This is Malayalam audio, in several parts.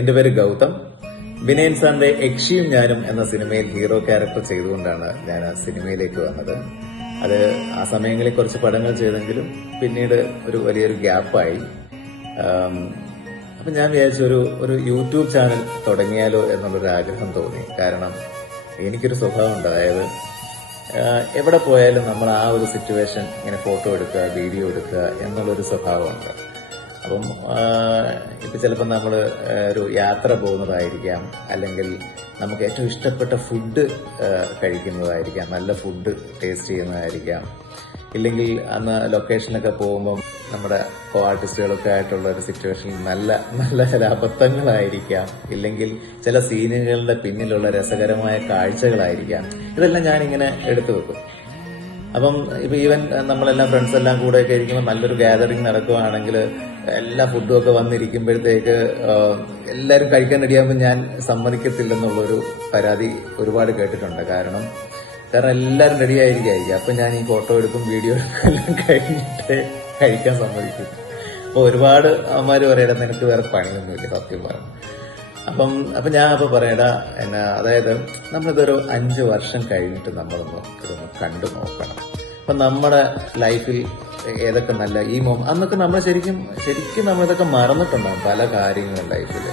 എന്റെ പേര് ഗൗതം. വിനയൻ സാറിന്റെ യക്ഷിയും ഞാനും എന്ന സിനിമയിൽ ഹീറോ ക്യാരക്ടർ ചെയ്തുകൊണ്ടാണ് ഞാൻ ആ സിനിമയിലേക്ക് വന്നത്. അത് ആ സമയങ്ങളിൽ കുറച്ച് പടങ്ങൾ ചെയ്തെങ്കിലും പിന്നീട് ഒരു വലിയൊരു ഗ്യാപ്പായി. അപ്പൊ ഞാൻ വിചാരിച്ചു ഒരു യൂട്യൂബ് ചാനൽ തുടങ്ങിയാലോ എന്നുള്ളൊരു ആഗ്രഹം തോന്നി. കാരണം എനിക്കൊരു സ്വഭാവമുണ്ട്, അതായത് എവിടെ പോയാലും നമ്മൾ ആ ഒരു സിറ്റുവേഷൻ ഇങ്ങനെ ഫോട്ടോ എടുക്കുക, വീഡിയോ എടുക്കുക എന്നുള്ളൊരു സ്വഭാവമുണ്ട്. അപ്പം ഇപ്പൊ ചിലപ്പോൾ നമ്മൾ ഒരു യാത്ര പോകുന്നതായിരിക്കാം, അല്ലെങ്കിൽ നമുക്ക് ഏറ്റവും ഇഷ്ടപ്പെട്ട ഫുഡ് കഴിക്കുന്നതായിരിക്കാം, നല്ല ഫുഡ് ടേസ്റ്റ് ചെയ്യുന്നതായിരിക്കാം, ഇല്ലെങ്കിൽ അന്ന് ലൊക്കേഷനിലൊക്കെ പോകുമ്പം നമ്മുടെ കോ ആർട്ടിസ്റ്റുകളൊക്കെ ആയിട്ടുള്ള ഒരു സിറ്റുവേഷനിൽ നല്ല ചില അബദ്ധങ്ങളായിരിക്കാം, ഇല്ലെങ്കിൽ ചില സീനുകളുടെ പിന്നിലുള്ള രസകരമായ കാഴ്ചകളായിരിക്കാം. ഇതെല്ലാം ഞാനിങ്ങനെ എടുത്തു വെക്കും. അപ്പം ഇപ്പൊ ഈവൻ നമ്മളെല്ലാം ഫ്രണ്ട്സ് എല്ലാം കൂടെ ഒക്കെ ഇരിക്കുമ്പോൾ നല്ലൊരു ഗാദറിംഗ് നടക്കുകയാണെങ്കിൽ എല്ലാ ഫുഡും ഒക്കെ വന്നിരിക്കുമ്പോഴത്തേക്ക് എല്ലാവരും കഴിക്കാൻ റെഡിയാകുമ്പോൾ ഞാൻ സമ്മതിക്കത്തില്ലെന്നുള്ളൊരു പരാതി ഒരുപാട് കേട്ടിട്ടുണ്ട്. കാരണം എല്ലാവരും റെഡി ആയിരിക്കും. അപ്പൊ ഞാൻ ഈ ഫോട്ടോ എടുക്കും, വീഡിയോ എടുക്കും, എല്ലാം കഴിഞ്ഞിട്ട് കഴിക്കാൻ സമ്മതിക്കും. അപ്പൊ ഒരുപാട് അമ്മമാര് പറയടാ നിനക്ക് വേറെ പണിയൊന്നുമില്ല സത്യം പറഞ്ഞു. അപ്പൊ ഞാൻ പറയടാ അതായത് നമ്മളിതൊരു 5 വർഷം കഴിഞ്ഞിട്ട് ഇതൊന്ന് കണ്ടു നോക്കണം. അപ്പൊ നമ്മുടെ ലൈഫിൽ ഏതൊക്കെ നല്ല ഈ അന്നൊക്കെ നമ്മൾ ശരിക്കും നമ്മളിതൊക്കെ മറന്നിട്ടുണ്ടാകും പല കാര്യങ്ങളും ലൈഫിൽ.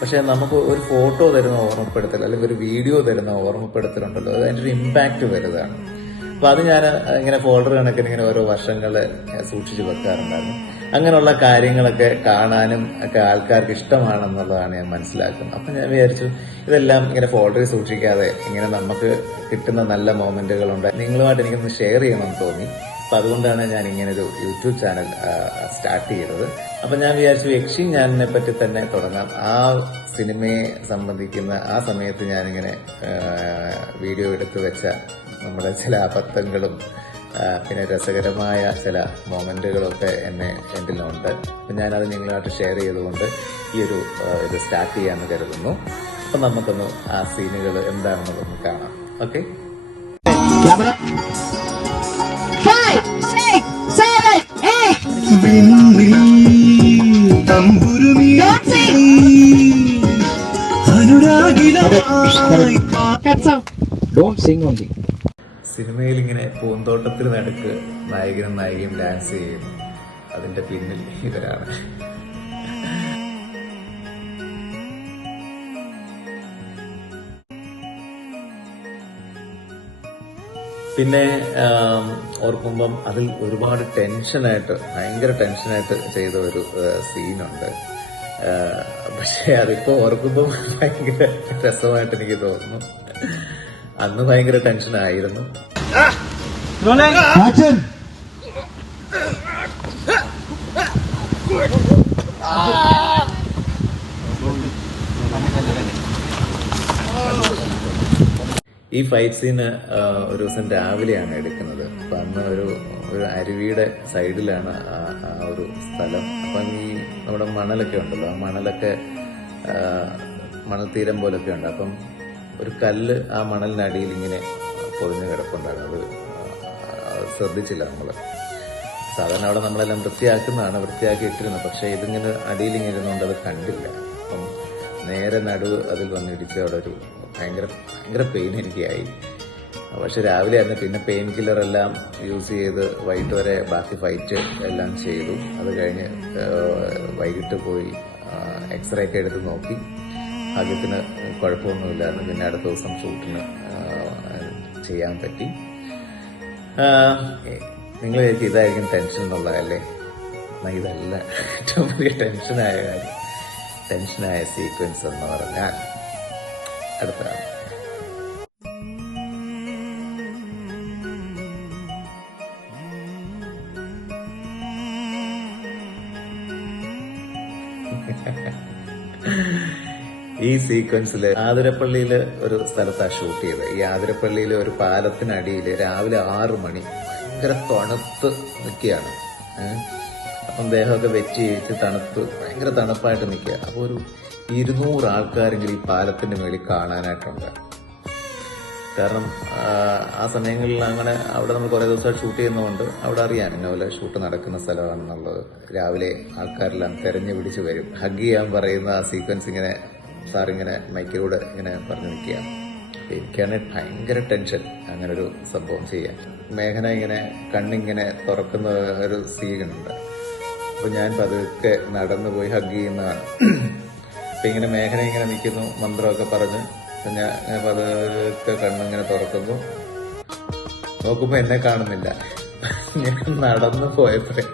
പക്ഷെ നമുക്ക് ഒരു ഫോട്ടോ തരുന്ന ഓർമ്മപ്പെടുത്തൽ, അല്ലെങ്കിൽ ഒരു വീഡിയോ തരുന്ന ഓർമ്മപ്പെടുത്തലുണ്ടല്ലോ, അത് അതിന്റെ ഒരു ഇമ്പാക്ട് വലുതാണ്. അപ്പൊ അത് ഞാൻ ഇങ്ങനെ ഫോൾഡർ കണക്കിന് ഇങ്ങനെ ഓരോ വർഷങ്ങള് സൂക്ഷിച്ചു വെക്കാറുണ്ടായിരുന്നു. അങ്ങനെയുള്ള കാര്യങ്ങളൊക്കെ കാണാനും ഒക്കെ ആൾക്കാർക്ക് ഇഷ്ടമാണെന്നുള്ളതാണ് ഞാൻ മനസ്സിലാക്കുന്നത്. അപ്പൊ ഞാൻ വിചാരിച്ചു ഇതെല്ലാം ഇങ്ങനെ ഫോൾഡറിൽ സൂക്ഷിക്കാതെ ഇങ്ങനെ നമുക്ക് കിട്ടുന്ന നല്ല മൊമെന്റുകളുണ്ട്, നിങ്ങളുമായിട്ട് എനിക്കൊന്ന് ഷെയർ ചെയ്യണമെന്ന് തോന്നി. അപ്പൊ അതുകൊണ്ടാണ് ഞാൻ ഇങ്ങനെ ഒരു യൂട്യൂബ് ചാനൽ സ്റ്റാർട്ട് ചെയ്തത്. അപ്പൊ ഞാൻ വിചാരിച്ചു യക്ഷിയും ഞാനിനെ പറ്റി തന്നെ തുടങ്ങാം. ആ സിനിമയെ സംബന്ധിക്കുന്ന ആ സമയത്ത് ഞാനിങ്ങനെ വീഡിയോ എടുത്തു വെച്ച നമ്മുടെ ചില അബദ്ധങ്ങളും പിന്നെ രസകരമായ ചില മൊമെന്റുകളൊക്കെ എന്നിലുണ്ട്. അപ്പൊ ഞാനത് നിങ്ങളുമായിട്ട് ഷെയർ ചെയ്തുകൊണ്ട് ഈ ഒരു ഇത് സ്റ്റാർട്ട് ചെയ്യാമെന്ന് കരുതുന്നു. അപ്പൊ നമുക്കൊന്ന് ആ സീനുകൾ എന്താണെന്നുള്ളതൊന്ന് കാണാം. ഓക്കെ, 5, 6, 7, 8. Don't sing only. സിനിമയിൽ ഇങ്ങനെ പൂന്തോട്ടത്തിൽ നടുക്ക് നായകനും നായികയും ഡാൻസ് ചെയ്യുന്നു. അതിന്റെ പിന്നിൽ ഇവരാണ്. പിന്നെ ഓർക്കുമ്പം അതിൽ ഒരുപാട് ഭയങ്കര ടെൻഷനായിട്ട് ചെയ്ത ഒരു സീനുണ്ട്. പക്ഷെ അതിപ്പോ ഓർക്കുമ്പോൾ ഭയങ്കര രസമായിട്ട് എനിക്ക് തോന്നുന്നു. അന്ന് ഭയങ്കര ടെൻഷനായിരുന്നു. ഈ ഫൈറ്റ് സീന് ഒരു ദിവസം രാവിലെയാണ് എടുക്കുന്നത്. അപ്പൊ അന്ന് ഒരു അരുവിയുടെ സൈഡിലാണ് ആ ഒരു സ്ഥലം. അപ്പം ഈ നമ്മുടെ മണലൊക്കെ ഉണ്ടല്ലോ, ആ മണലൊക്കെ മണൽത്തീരം പോലൊക്കെ ഉണ്ട്. അപ്പം ഒരു കല്ല് ആ മണലിനടിയിൽ ഇങ്ങനെ പൊതിഞ്ഞ് കിടപ്പുണ്ടായിരുന്നു. അത് ശ്രദ്ധിച്ചില്ല നമ്മള്. സാധാരണ അവിടെ നമ്മളെല്ലാം വൃത്തിയാക്കി ഇട്ടിരുന്നത്. പക്ഷെ ഇതിങ്ങനെ അടിയിൽ ഇങ്ങനെ ഇരുന്നുകൊണ്ട് അത് കണ്ടില്ല. അപ്പം നേരെ നടുവ് അതിൽ വന്നിടിച്ച് അവിടെ ഒരു ഭയങ്കര പെയിൻ എനിക്കായി. പക്ഷെ രാവിലെ ആയിരുന്നു. പിന്നെ പെയിൻ കില്ലർ എല്ലാം യൂസ് ചെയ്ത് വൈകിട്ട് വരെ ബാക്കി ഫൈറ്റ് എല്ലാം ചെയ്തു. അത് കഴിഞ്ഞ് വൈകിട്ട് പോയി എക്സ്റേ ഒക്കെ എടുത്ത് നോക്കി. ഭാഗ്യത്തിന് കുഴപ്പമൊന്നുമില്ലായിരുന്നു. പിന്നെ അടുത്ത ദിവസം ഷൂട്ടിന് ചെയ്യാൻ പറ്റി. നിങ്ങൾ വിചാരിക്കും ഇതായിരിക്കും ടെൻഷൻ എന്നുള്ളതല്ലേ? എന്നാൽ ഇതല്ല ഏറ്റവും വലിയ ടെൻഷനായ സീക്വൻസ് എന്ന് പറഞ്ഞാൽ അടുത്താണ്. ഈ സീക്വൻസില് ആതിരപ്പള്ളിയില് ഒരു സ്ഥലത്താണ് ഷൂട്ട് ചെയ്തത്. ഈ ആതിരപ്പള്ളിയിലെ ഒരു പാലത്തിനടിയില് രാവിലെ 6 മണി ഭയങ്കര തണുത്ത് നിൽക്കുകയാണ്. അപ്പം ദേഹമൊക്കെ വെച്ച് ഭയങ്കര തണുപ്പായിട്ട് നിൽക്കുക. അപ്പൊ ഒരു 200 ആൾക്കാരെങ്കിലും ഈ പാലത്തിന്റെ മേളിൽ കാണാനായിട്ടുണ്ട്. കാരണം ആ സമയങ്ങളിൽ അങ്ങനെ അവിടെ നമ്മൾ കുറേ ദിവസമായിട്ട് ഷൂട്ട് ചെയ്യുന്നതുകൊണ്ട് അവിടെ അറിയാം ഇന്നപോലെ ഷൂട്ട് നടക്കുന്ന സ്ഥലമാണെന്നുള്ളത്. രാവിലെ ആൾക്കാരെല്ലാം തെരഞ്ഞു പിടിച്ച് വരും. ഹഗ് ചെയ്യാൻ പറയുന്ന ആ സീക്വൻസ് ഇങ്ങനെ സാറിങ്ങനെ മൈക്കിലൂടെ ഇങ്ങനെ പറഞ്ഞു നിൽക്കുക. എനിക്കാണ് ഭയങ്കര ടെൻഷൻ അങ്ങനെ ഒരു സംഭവം ചെയ്യാൻ. മേഘന ഇങ്ങനെ കണ്ണിങ്ങനെ തുറക്കുന്ന ഒരു സീനുണ്ട്. അപ്പൊ ഞാൻ പതുക്കെ നടന്നു പോയി ഹഗ് ചെയ്യുന്നതാണ്. അപ്പൊ ഇങ്ങനെ മേഘന ഇങ്ങനെ നിൽക്കുന്നു, മന്ത്രമൊക്കെ പറഞ്ഞ്. ഞാൻ പതുക്കെ കണ്ണിങ്ങനെ തുറക്കുന്നു, നോക്കുമ്പോ എന്നെ കാണുന്നില്ല. ഞാൻ നടന്നു പോയപ്പോഴേ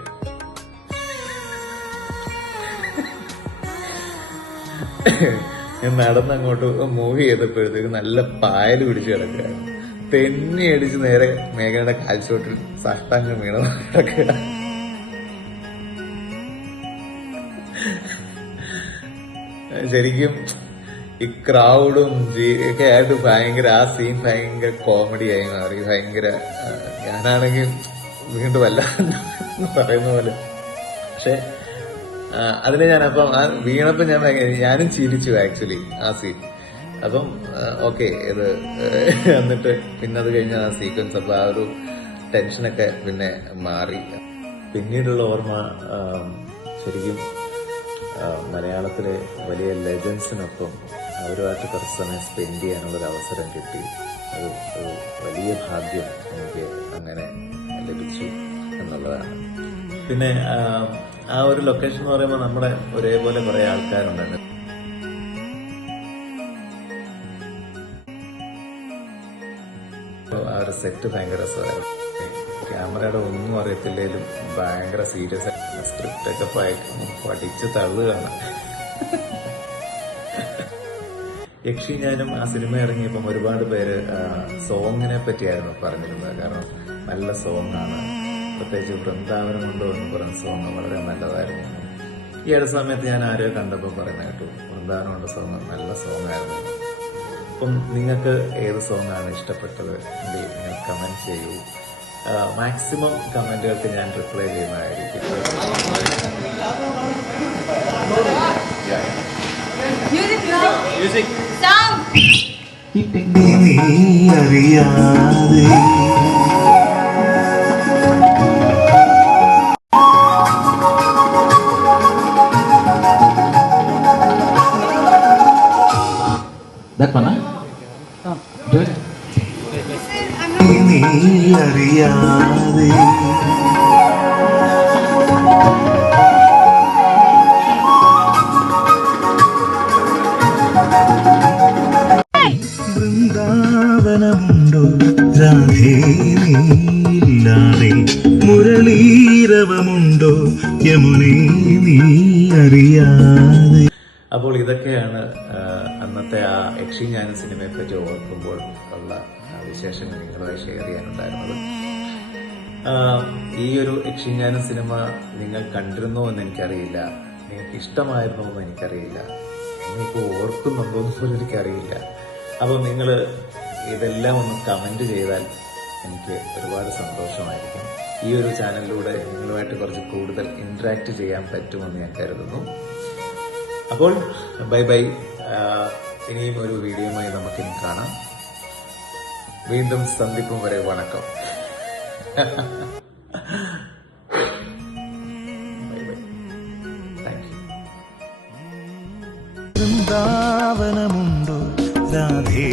ഞാൻ നടന്നങ്ങോട്ട് മൂവ് ചെയ്തപ്പോഴത്തേക്ക് നല്ല പായൽ പിടിച്ച് കിടക്കുകയാണ്. തെന്നി അടിച്ച് നേരെ മേഘനയുടെ കാൽച്ചോട്ടിൽ സാഷ്ടാംഗം വീണ കിടക്കുക. ശരിക്കും ഈ ക്രൗഡും ഒക്കെ ആയിട്ട് ഭയങ്കര ആ സീൻ ഭയങ്കര കോമഡി ആയി മാറി. ഭയങ്കര ഞാനാണെങ്കിൽ വീണ്ടും വല്ലാന്ന് പറയുന്ന പോലെ. പക്ഷെ അതിന് ഞാനപ്പം ആ വീണപ്പം ഞാനും ചിരിച്ചു ആക്ച്വലി ആ സീൻ. അപ്പം ഓക്കെ ഇത് എന്നിട്ട് പിന്നെ അത് കഴിഞ്ഞ ആ സീക്വൻസ് അപ്പൊ ആ ഒരു ടെൻഷനൊക്കെ പിന്നെ മാറി. പിന്നീടുള്ള ഓർമ്മ ശരിക്കും മലയാളത്തിലെ വലിയ ലെജൻസിനൊപ്പം അവരുമായിട്ട് കുറച്ച് സമയം സ്പെൻഡ് ചെയ്യാനുള്ളൊരു അവസരം കിട്ടി. ഒരു വലിയ ഭാഗ്യം എനിക്ക് അങ്ങനെ ലഭിച്ചു എന്നുള്ളതാണ്. പിന്നെ ആ ഒരു ലൊക്കേഷൻ എന്ന് പറയുമ്പോൾ നമ്മുടെ ഒരേപോലെ കുറെ ആൾക്കാരുണ്ടായിരുന്നു. ആ ഒരു സെറ്റ് ഭയങ്കര രസമായിരുന്നു. ക്യാമറയുടെ ഒന്നും അറിയത്തില്ലേലും ഭയങ്കര സീരിയസ് ആയിട്ട് സ്ക്രിപ്റ്റ് ഒക്കെ പഠിച്ച് തള്ളുകയാണ്. യക്ഷി ഞാനും ആ സിനിമ ഇറങ്ങിയപ്പം ഒരുപാട് പേര് സോങ്ങിനെ പറ്റിയായിരുന്നു പറഞ്ഞിരുന്നത്. കാരണം നല്ല സോങ്ങാണ്, പ്രത്യേകിച്ച് വൃന്ദാവനം കൊണ്ടോ എന്ന് പറയുന്ന സോങ് വളരെ നല്ലതായിരുന്നു. ഈ അടുത്ത സമയത്ത് ഞാൻ ആരോ കണ്ടപ്പോൾ പറയുന്ന കേട്ടു വൃന്ദാവനം കൊണ്ട് സോങ് നല്ല സോങ് ആയിരുന്നു. അപ്പം നിങ്ങൾക്ക് ഏത് സോങ്ങാണ് ഇഷ്ടപ്പെട്ടത് എങ്കിൽ നിങ്ങൾ കമന്റ് ചെയ്യൂ. മാക്സിമം കമന്റുകൾക്ക് ഞാൻ റിപ്ലൈ ചെയ്യുന്നതായിരിക്കും. Music. Sound. That one, huh? Oh. Do it. വൃന്ദാവനമുണ്ടോ Radhe നീയില്ലാതെ, മുരളീരവമുണ്ടോ യമുനേ നീ അറിയാതെ. അപ്പോൾ ഇതൊക്കെയാണ് അന്നത്തെ ആ യക്ഷി ഞാനും സിനിമയെ പറ്റി ഓർക്കുമ്പോൾ ഉള്ള വിശേഷങ്ങൾ നിങ്ങളുമായി ഷെയർ ചെയ്യാനുണ്ടായിരുന്നത്. ഈ ഒരു യക്ഷി ഞാനും സിനിമ നിങ്ങൾ കണ്ടിരുന്നോ എന്ന് എനിക്കറിയില്ല, നിങ്ങൾക്ക് ഇഷ്ടമായിരുന്നോ എന്ന് എനിക്കറിയില്ല, നിങ്ങൾക്ക് ഓർക്കുന്നുണ്ടോ എന്ന് പോലും എനിക്കറിയില്ല. അപ്പോൾ നിങ്ങൾ ഇതെല്ലാം ഒന്ന് കമന്റ് ചെയ്താൽ എനിക്ക് ഒരുപാട് സന്തോഷമായിരിക്കും. ഈ ഒരു ചാനലിലൂടെ നിങ്ങളുമായിട്ട് കുറച്ച് കൂടുതൽ ഇന്ററാക്ട് ചെയ്യാൻ പറ്റുമെന്ന് ഞാൻ കരുതുന്നു. അപ്പോൾ ബൈ ബൈ. ഇനിയും ഒരു വീഡിയോയുമായി നമുക്കിനി കാണാം. വീണ്ടും സന്ധിക്കും വരെ വണക്കം. Bye bye. Thank you. വൃന്ദാവനമുണ്ടോ രാധേ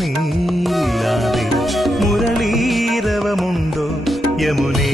നീയില്ലാതെ, മുരളീരവമുണ്ടോ യമുനേ